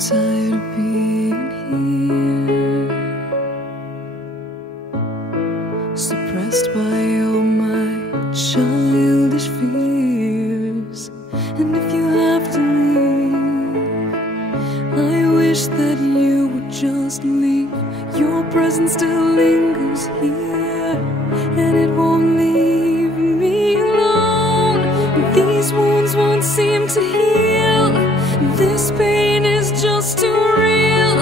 tired of being here, suppressed by all my childish fears. And if you have to leave, I wish that you would just leave. Your presence still lingers here, and it won't leave me alone. These wounds won't seem to heal. This pain is just too real.